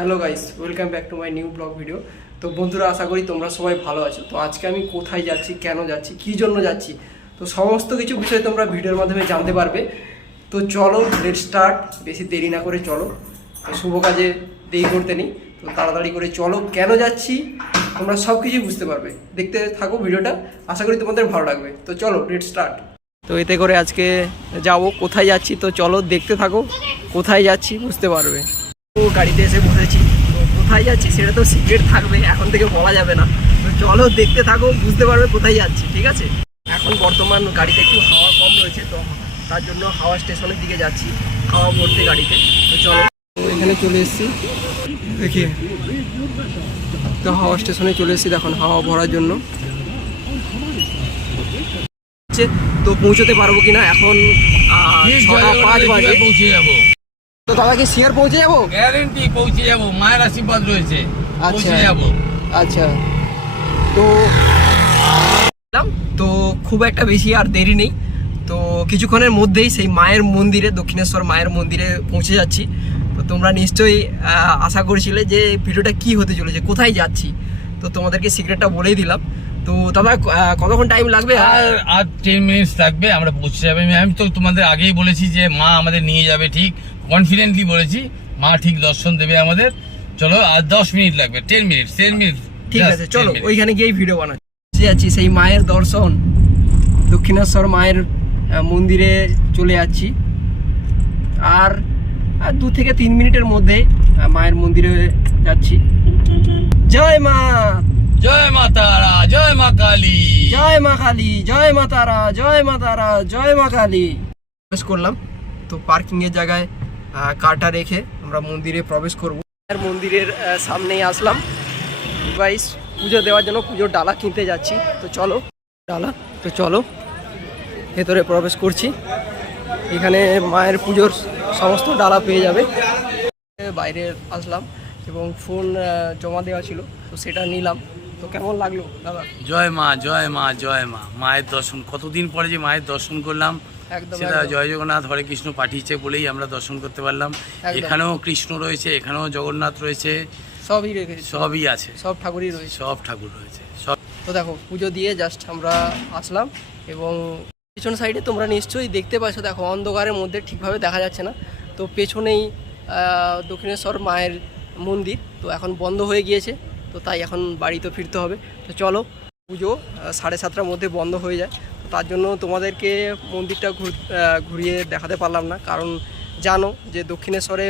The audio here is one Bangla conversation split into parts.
Hello guys, welcome back to my new blog video. তো বন্ধুরা, আশা করি তোমরা সবাই ভালো আছো। তো আজকে আমি কোথায় যাচ্ছি, কেন যাচ্ছি, কী জন্য যাচ্ছি, তো সমস্ত কিছু বিষয় তোমরা ভিডিওর মাধ্যমে জানতে পারবে। তো চলো লেট স্টার্ট, বেশি দেরি না করে চলো। তো শুভ কাজে দেরি করতে নেই, তো তাড়াতাড়ি করে চলো। কেন যাচ্ছি তোমরা সব কিছুই বুঝতে পারবে, দেখতে থাকো ভিডিওটা, আশা করি তোমাদের ভালো লাগবে। তো চলো লেট স্টার্ট। তো এতে করে আজকে যাবো, কোথায় যাচ্ছি তো চলো দেখতে থাকো, কোথায় যাচ্ছি বুঝতে পারবে। তো গাড়িতে এসে বসেছি, তো কোথায় যাচ্ছি সেটা তো সিক্রেট থাকবে, এখন থেকে বলা যাবে না। তো চলো দেখতে থাকো, বুঝতে পারবে কোথায় যাচ্ছি, ঠিক আছে। এখন বর্তমান গাড়িতে একটু হাওয়া কম রয়েছে, তো তার জন্য হাওয়া স্টেশনের দিকে যাচ্ছি, হাওয়া ভরতে গাড়িতে। তো চলো, তো এখানে চলে এসেছি, দেখি তো হাওয়া স্টেশনে চলে এসেছি, দেখুন হাওয়া ভরার জন্য। তো পৌঁছতে পারবো কিনা, এখন 6:05 বাজে। পৌঁছে যাবো তো দাদা কি শিয়ার পৌঁছে যাবো? গ্যারেন্টি পৌঁছে যাবো, মায়ের আশীর্বাদ রয়েছে, পৌঁছে যাবো। আচ্ছা, তো তো খুব একটা বেশি আর দেরি নেই, তো কিছুক্ষণের মধ্যেই সেই মায়ের মন্দিরে, দক্ষিণেশ্বর মায়ের মন্দিরে পৌঁছে যাচ্ছি। তো তোমরা নিশ্চয়ই আশা করছিলে যে ভিডিওটা কি হতে চলেছে, কোথায় যাচ্ছি, তো তোমাদেরকে সিক্রেটটা বলেই দিলাম। তো দাদা কতক্ষণ টাইম লাগবে? আর 10 মিনিটস লাগবে, আমরা পৌঁছে যাবে। আমি তো তোমাদের আগেই বলেছি যে মা আমাদের নিয়ে যাবে, ঠিক কনফিডেন্টলি বলেছি, মা ঠিক দর্শন দেবে আমাদের। চলো, আর 10 মিনিট লাগবে, 10 মিনিট। ঠিক আছে, চলো ওইখানে গিয়েই ভিডিও বানাচ্ছি। যাচ্ছি সেই মায়ের দর্শন, দক্ষিণেশ্বর মায়ের মন্দিরে চলে যাচ্ছি। আর 2 থেকে 3 মিনিটের মধ্যে মায়ের মন্দিরে যাচ্ছি। জয় মা, জয় মা তারা, জয় মা কালী, জয় মা কালী, জয় মা তারা, জয় মা তারা, জয় মা কালী। প্রবেশ করলাম, তো পার্কিং এর জায়গায় কারটা রেখে আমরা মন্দিরে প্রবেশ করব। মন্দিরের সামনেই আসলাম গাইস, পুজো দেওয়ার জন্য পুজোর ডালা কিনতে যাচ্ছি। তো চলো ভেতরে প্রবেশ করছি। এখানে মায়ের পুজোর সমস্ত ডালা পেয়ে যাবে। বাইরে আসলাম এবং ফোন জমা দেওয়া ছিল, তো সেটা নিলাম। তো কেমন লাগলো দাদা? জয় মা, জয় মা, জয় মা। মায়ের দর্শন, কতদিন পরে যে মায়ের দর্শন করলাম, সেটা জয় জগন্নাথ হরে কৃষ্ণ পাঠিয়েছে বলেই আমরা দর্শন করতে পারলাম। এখানেও কৃষ্ণ রয়েছে, এখানেও জগন্নাথ রয়েছে, সবই রেখেছে, সবই আছে, সব ঠাকুরই রয়েছে, সব ঠাকুর রয়েছে সব। তো দেখো, পুজো দিয়ে জাস্ট আমরা আসলাম এবং পেছন সাইডে তোমরা নিশ্চয়ই দেখতে পাচ্ছ, দেখো অন্ধকারের মধ্যে ঠিকভাবে দেখা যাচ্ছে না, তো পেছনেই দক্ষিণেশ্বর মায়ের মন্দির। তো এখন বন্ধ হয়ে গিয়েছে, তো তাই এখন বাড়ি তো ফিরতে হবে। তো চলো, পুজো 7:30টার মধ্যে বন্ধ হয়ে যায়, তো তার জন্য তোমাদেরকে মন্দিরটা ঘুরিয়ে দেখাতে পারলাম না, কারণ জানো যে দক্ষিণেশ্বরে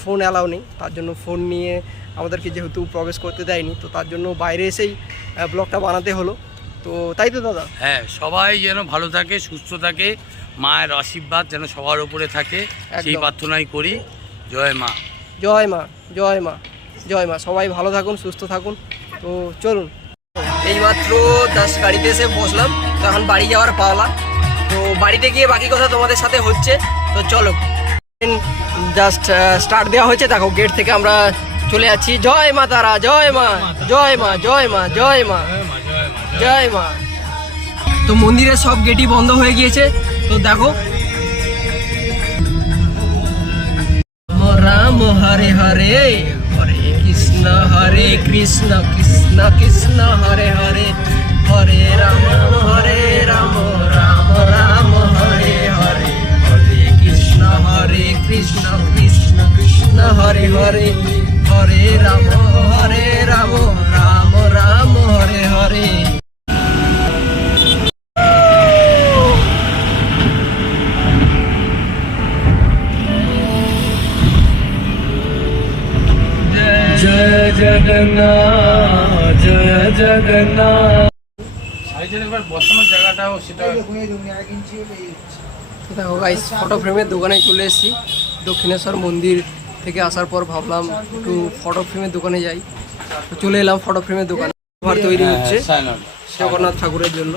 ফোন অ্যালাউ নেই, তার জন্য ফোন নিয়ে আমাদেরকে যেহেতু প্রবেশ করতে দেয়নি, তো তার জন্য বাইরে এসেই ব্লগটা বানাতে হলো। তো তাই তো দাদা? হ্যাঁ, সবাই যেন ভালো থাকে, সুস্থ থাকে, মায়ের আশীর্বাদ যেন সবার উপরে থাকে, সেই প্রার্থনাই করি। জয় মা, জয় মা, জয় মা, জয় মা। সবাই ভালো থাকুন, সুস্থ থাকুন। তো চলুন, এইমাত্র জাস্ট গাড়িতে এসে বসলাম, তো এখন বাড়ি যাওয়ার পাওলা। তো বাড়িতে গিয়ে বাকি কথা তোমাদের সাথে হচ্ছে। তো চলো, জাস্ট স্টার্ট দেওয়া হয়েছে, দেখো গেট থেকে আমরা চলে যাচ্ছি। জয় মা তারা, জয় মা, জয় মা, জয় মা, জয় মা, জয় মা। তো মন্দিরের সব গেটই বন্ধ হয়ে গিয়েছে, তো দেখো রাম হরে হরে, হরে কৃষ্ণ কৃষ্ণ কৃষ্ণ হরে হরে, হরে রাম রাম রাম হরে হরে, হরে কৃষ্ণ কৃষ্ণ কৃষ্ণ হরে হরে, হরে রাম রাম রাম হরে হরে। জয় জগন্নাথ, জয় জগন্নাথ। একবার বসানোর জায়গাটাও সেটা। দেখো গাইস, ফটো ফ্রেমের দোকানে চলে এসেছি। দক্ষিণেশ্বর মন্দির থেকে আসার পর ভাবলাম একটু ফটো ফ্রেমের দোকানে যাই, তো চলে এলাম ফটো ফ্রেমের দোকানে। কভার তৈরি হচ্ছে জগন্নাথ ঠাকুরের জন্য।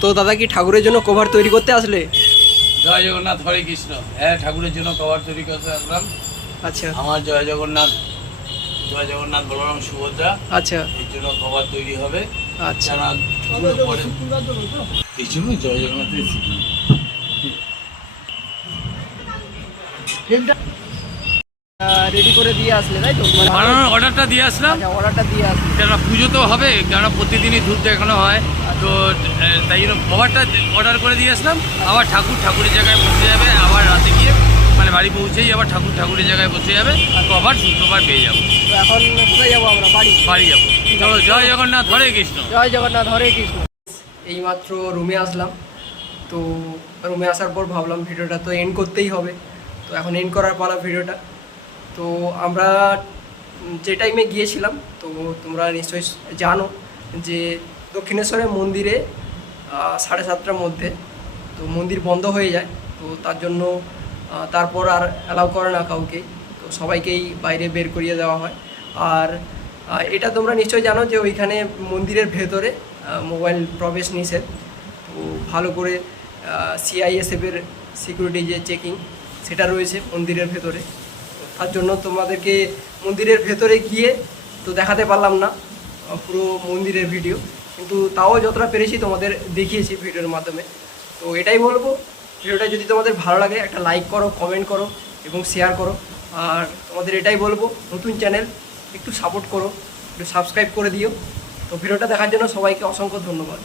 তো দাদা কি ঠাকুরের জন্য কভার তৈরি করতে আসলে? জয় জগন্নাথ হরে কৃষ্ণ। হ্যাঁ, ঠাকুরের জন্য কভার তৈরি করতে আসলাম। আচ্ছা, আমার জয় জগন্নাথ, জয় জগন্নাথ বলরাম সুভদ্রা, আচ্ছা, এর জন্য কভার তৈরি হবে। আচ্ছা, এই জন্য জয় জগন্নাথের রেডি করে দিয়ে আসলে, তাই তো? বানানোর অর্ডারটা দিয়ে আসলাম, আচ্ছা, অর্ডারটা দিয়ে আসলে। কেননা পুজো তো হবে, কেননা প্রতিদিনই দুধ দেখানো হয়, তো তাই জন্য খাবারটা অর্ডার করে দিয়ে আসলাম। আবার ঠাকুরের জায়গায় বসে যাবে, আবার রাতে গিয়ে মানে বাড়ি পৌঁছেই আবার ঠাকুরের জায়গায় বসে যাবে, তো আবার শুক্রবার পেয়ে যাবো। তো এখন কোথায় যাবো আমরা? বাড়ি যাবো। চলো, জয় জগন্নাথ, হরে কৃষ্ণ। জয় জগন্নাথ, হরে কৃষ্ণ। এইমাত্র রুমে আসলাম, তো রুমে আসার পর ভাবলাম ভিডিওটা তো এন্ড করতেই হবে, তো এখন এন্ড করার পালা ভিডিওটা। তো আমরা যে টাইমে গিয়েছিলাম, তো তোমরা নিশ্চয়ই জানো যে দক্ষিণেশ্বরের মন্দিরে 7:30টার মধ্যে তো মন্দির বন্ধ হয়ে যায়, তো তার জন্য তারপর আর অ্যালাউ করে না কাউকে, তো সবাইকেই বাইরে বের করিয়ে দেওয়া হয়। আর এটা তোমরা নিশ্চয়ই জানো যে ওইখানে মন্দিরের ভেতরে মোবাইল প্রবেশ নিষেধ, তো ভালো করে সিআইএসএফের সিকিউরিটি যে চেকিং সেটা রয়েছে মন্দিরের ভেতরে, তার জন্য তোমাদেরকে মন্দিরের ভেতরে গিয়ে তো দেখাতে পারলাম না পুরো মন্দিরের ভিডিও, কিন্তু তাও যতটা পেরেছি তোমাদের দেখিয়েছি ভিডিওর মাধ্যমে। তো এটাই বলবো, ভিডিওটা যদি তোমাদের ভালো লাগে একটা লাইক করো, কমেন্ট করো এবং শেয়ার করো। আর তোমাদের এটাই বলবো, নতুন চ্যানেল একটু সাপোর্ট করো, একটু সাবস্ক্রাইব করে দিও। তো ভিডিওটা দেখার জন্য সবাইকে অসংখ্য ধন্যবাদ।